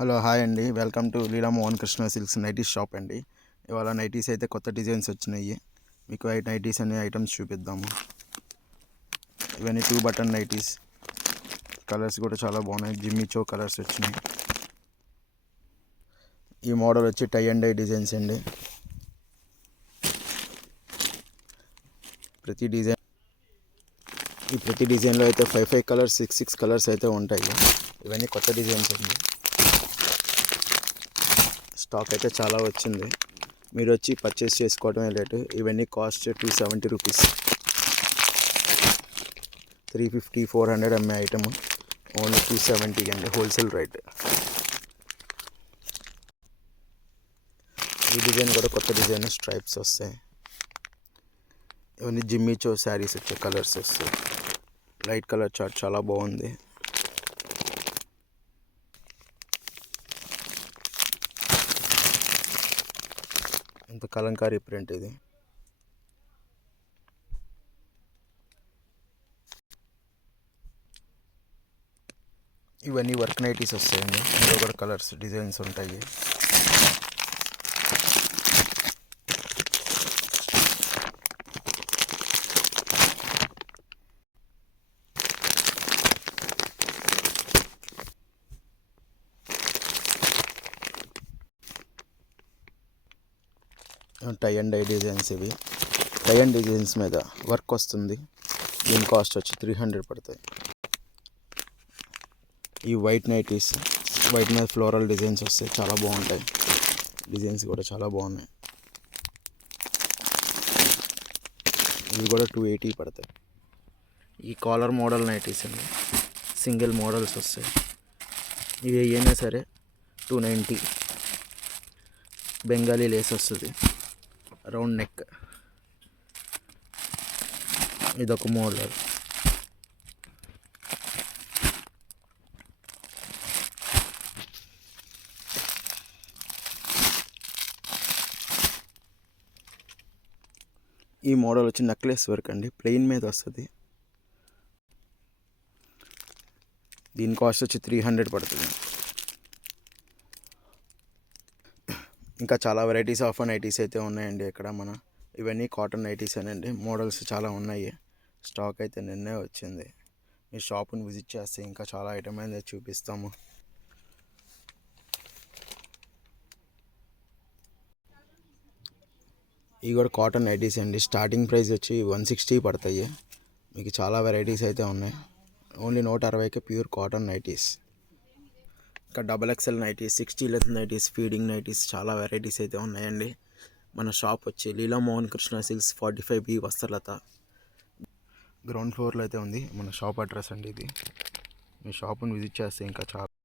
Hello hi అండి, welcome to Leela Mohan Krishna silks nighties shop అండి. ఇవాళ నైటీస్ అయితే కొత్త డిజైన్స్ వచ్చినాయి. మీకు నైటీస్ అనే ఐటమ్స్ చూపిద్దాము. ఇవన్నీ 2 బటన్ నైటీస్. కలర్స్ కూడా చాలా బాగున్నాయి. జిమ్మి చో కలర్స్ వచ్చినాయి. ఈ మోడల్ వచ్చి టై అండ్ డై డిజైన్స్ అండి. ప్రతి డిజైన్లో అయితే 5 కలర్స్ 6 కలర్స్ అయితే ఉంటాయి. ఇవన్నీ కొత్త డిజైన్స్ అండి. స్టాక్ అయితే చాలా వచ్చింది. మీరు వచ్చి పర్చేస్ చేసుకోవడమే లేటు. ఇవన్నీ కాస్ట్ 270 రూపీస్. 350 400 అమ్మే ఐటమ్ ఓన్లీ 270 అండి, హోల్సేల్ రేట్. ఈ డిజైన్ కూడా కొత్త డిజైన్, స్ట్రైప్స్ వస్తాయి. ఇవన్నీ జిమ్మి చో శారీస్ వచ్చే కలర్స్ వస్తాయి. లైట్ కలర్ చార్ట్ చాలా బాగుంది. ఇంత కలంకారీ ప్రింట్ ఇది. ఇవన్నీ వర్క్ నైటీస్ వస్తాయండి. ఇందులో కూడా కలర్స్ డిజైన్స్ ఉంటాయి. Tie and dye designs. ఇవి టై అండ్ డిజైన్స్ మీద వర్క్ వస్తుంది. దీని కాస్ట్ వచ్చి 300 పడతాయి. ఈ వైట్ నైటీస్, వైట్ మీద ఫ్లోరల్ డిజైన్స్ వస్తాయి, చాలా బాగుంటాయి. డిజైన్స్ కూడా చాలా బాగున్నాయి. ఇవి కూడా 280 పడతాయి. ఈ కాలర్ మోడల్ నైటీస్ అండి, సింగిల్ మోడల్స్ వస్తాయి. ఇవి అయినా సరే 290. బెంగాలీ లేస్ వస్తుంది, రౌండ్ నెక్. ఇదొక మోడల్. ఈ మోడల్ వచ్చి నెక్లెస్ వర్క్ అండి, ప్లెయిన్ మీద వస్తుంది. దీని కాస్ట్ వచ్చి 300 పడుతుంది. ఇంకా చాలా వెరైటీస్ ఆఫ్ నైటీస్ అయితే ఉన్నాయండి ఇక్కడ ఇవన్నీ కాటన్ నైటీస్ అనండి. మోడల్స్ చాలా ఉన్నాయి. స్టాక్ అయితే నిన్నే వచ్చింది. మీ షాప్ని విజిట్ చేస్తే ఇంకా చాలా ఐటమ్ అనేది చూపిస్తాము. ఇవి కూడా కాటన్ నైటీస్ అండి. స్టార్టింగ్ ప్రైస్ వచ్చి 160 పడతాయి. మీకు చాలా వెరైటీస్ అయితే ఉన్నాయి. ఓన్లీ 160కి ప్యూర్ కాటన్ నైటీస్. ఇంకా XXL nighties, 60 length nighties, feeding nighties, చాలా వెరైటీస్ అయితే ఉన్నాయండి. మన షాప్ వచ్చి Leela Mohan Krishna silks 45B Vastralatha ground ఫ్లోర్లో అయితే ఉంది. మన షాప్ అడ్రస్ అండి ఇది. మీ షాప్ని విజిట్ చేస్తే ఇంకా చాలా